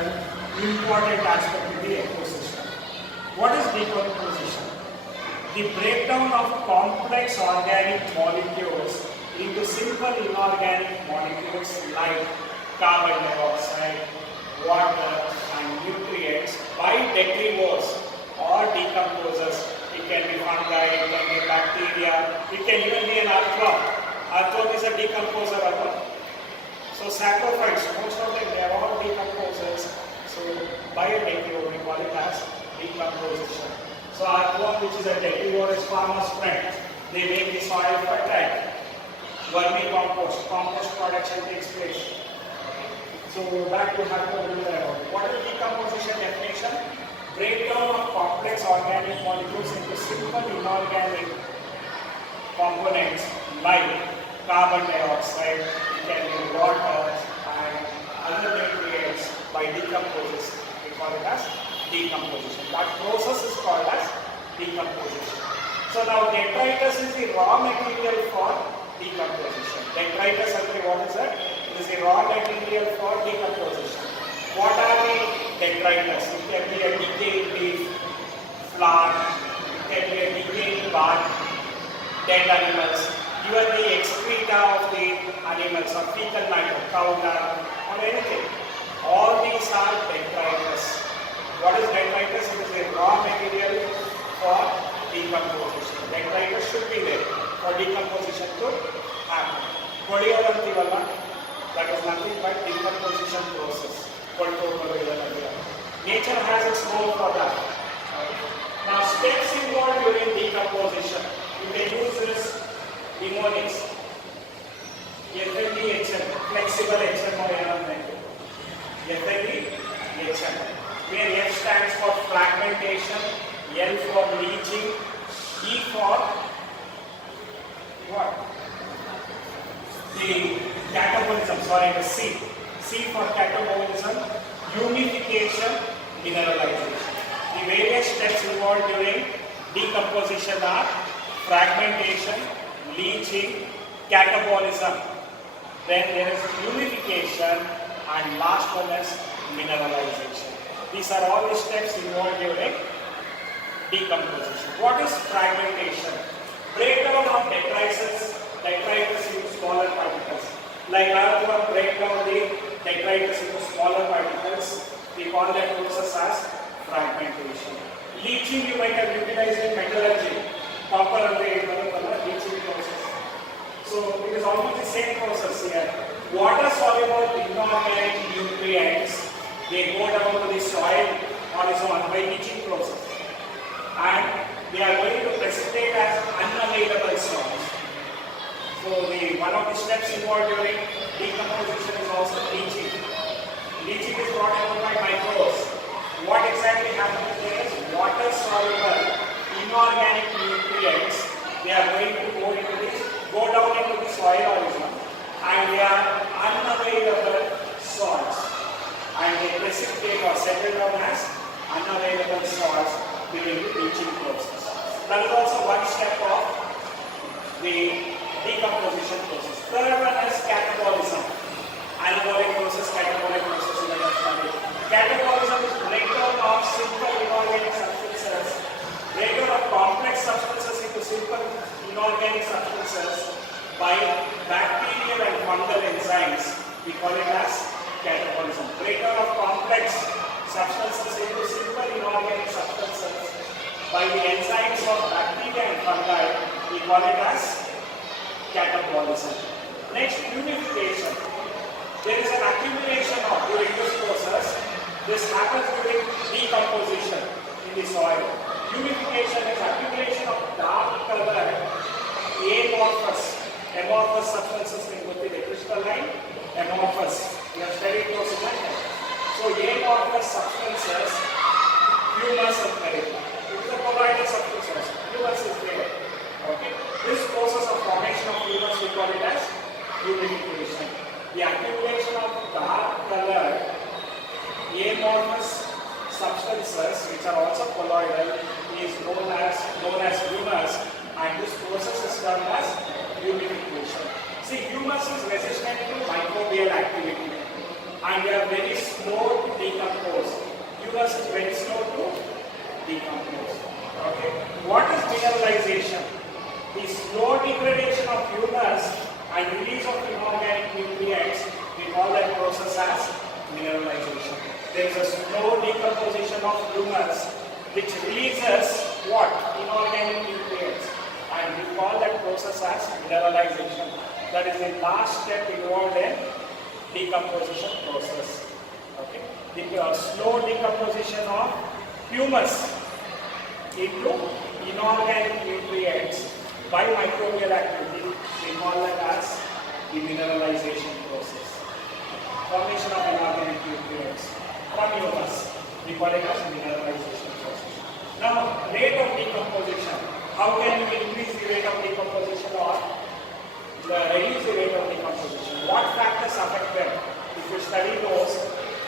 an important aspect in the ecosystem. What is decomposition? The breakdown of complex organic molecules into simple inorganic molecules like carbon dioxide, water and nutrients by detrivores or decomposers. It can be fungi, it can be bacteria, it can even be an earthworm. Earthworm is a decomposer. So saprophytes, most of them, they are all decomposers. So by a detrivore, we call it as decomposition. So earthworm, which is a detrivore, is farmer's friend. They make the soil fertile. Vermicompost, compost production takes place. So that you have to remember about. What is decomposition definition? Breakdown of complex organic molecules into simple inorganic components like carbon dioxide, it can be water and other nutrients by decomposers. We call it as decomposition. That process is called as decomposition. So now detritus is the raw material for decomposition. Detritus, okay, what is that? It is the raw material for decomposition. What are the detritus? It can be a decayed leaf, flower, it can be a decayed bark, dead animals, even the excreta of the animals or fecal matter, cow dung or anything. All these are detritus. What is detritus? It is the raw material for decomposition. Detritus should be there for decomposition to happen. That is nothing but decomposition process. Nature has its role for that. Now steps involved during decomposition. You can use this mnemonics. FLBHM, flexible HM or environment. FLBHM. Where F stands for fragmentation, L for leaching, E for what? The catabolism, the C. C for catabolism, unification, mineralization. The various steps involved during decomposition are fragmentation, leaching, catabolism. Then there is unification and last one is mineralization. These are all the steps involved during decomposition. What is fragmentation? Breakdown of detritus into smaller particles. Like earthworm break down the detritus into smaller particles, we call that process as fragmentation. Leaching you might have utilized in metallurgy, copper and the leaching process. So it is almost the same process here. Water soluble inorganic nutrients, they go down to the soil horizon by leaching process. And they are going to precipitate as unavailable salts. So one of the steps involved during decomposition is also leaching. Leaching is brought about by microbes. What exactly happens there is water soluble inorganic nutrients, they are going to go down into the soil horizon and they are unavailable salts and they precipitate or settle down as unavailable salts during the leaching process. That is also one step of the decomposition process. Third one is catabolism. Anabolic process, catabolic process in the study. Catabolism is breakdown of simple inorganic substances, breakdown of complex substances into simple inorganic substances by bacterial and fungal enzymes. We call it as catabolism. Breakdown of complex substances into simple inorganic substances by the enzymes of bacteria and fungi. We call it as catabolism. Next, unification. There is an accumulation of during this process. This happens during decomposition in the soil. Unification is accumulation of dark colored amorphous substances in the crystalline amorphous. We have studied those in that. So amorphous substances, humus and perit. It is a colloidal substances. Humus is there. Okay. This process of formation of humus we call it as unification. The accumulation of dark colored amorphous substances which are also colloidal is known as humus, and this process is termed as unification. See, humus is resistant to microbial activity. and they are very slow to decompose. Humus is very slow to decompose. Okay. What is mineralization? The slow degradation of humus and release of inorganic nutrients, we call that process as mineralization. There is a slow decomposition of humus which releases what? Inorganic nutrients, and we call that process as mineralization. That is the last step involved in decomposition process. Okay. The slow decomposition of humus into inorganic nutrients by microbial activity, we call that as the mineralization process. Formation of inorganic nutrients from humus, we call it as mineralization process. Now, rate of decomposition. How can we increase the rate of decomposition or reduce the rate of decomposition? What factors affect them? If you study those,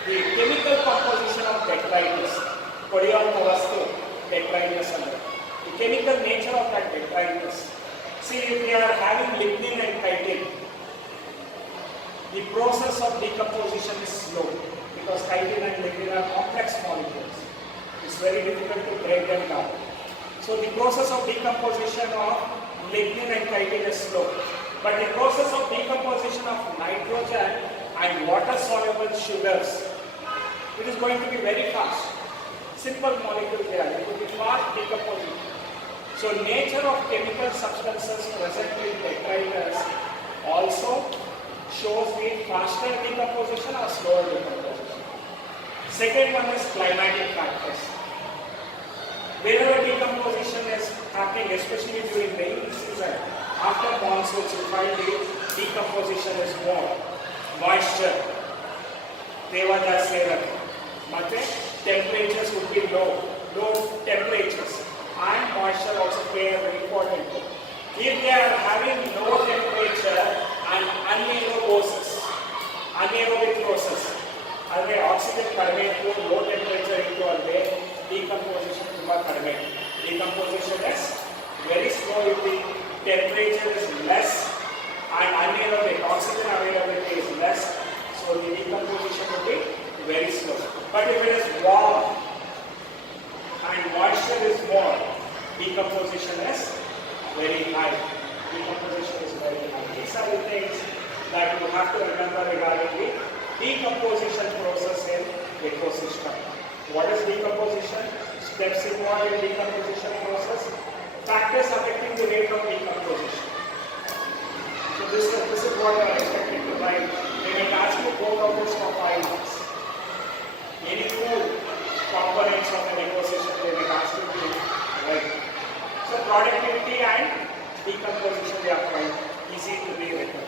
the chemical composition of detritus, detritus, the chemical nature of that detritus. See, if we are having lignin and chitin, the process of decomposition is slow because chitin and lignin are complex molecules. It's very difficult to break them down. So the process of decomposition of lignin and chitin is slow. But the process of decomposition of nitrogen and water-soluble sugars, it is going to be very fast. Simple molecules they are. It will be fast decomposing. So nature of chemical substances present in detritus also shows the faster decomposition or slower decomposition. Second one is climatic factors. Wherever decomposition is happening, especially during rainy season, after monsoons, you find the decomposition is more. Moisture, temperatures would be low temperatures, and moisture also play a very important role. If they are having low temperature and anaerobic process, oxygen carbonate low temperature into a way, decomposition is very slow if the temperature is less and anaerobic, oxygen availability is less, so the decomposition will be very slow. But if it is warm and moisture is more, decomposition is very high. These are the things that you have to remember regarding the decomposition process in ecosystem. What is decomposition? Steps involved in decomposition process. Factors affecting the rate of decomposition. So this is what I expected to write. They may ask you both of this for 5 marks. Any food components of an ecosystem they may ask you to write. So productivity and decomposition they are quite easy to be written.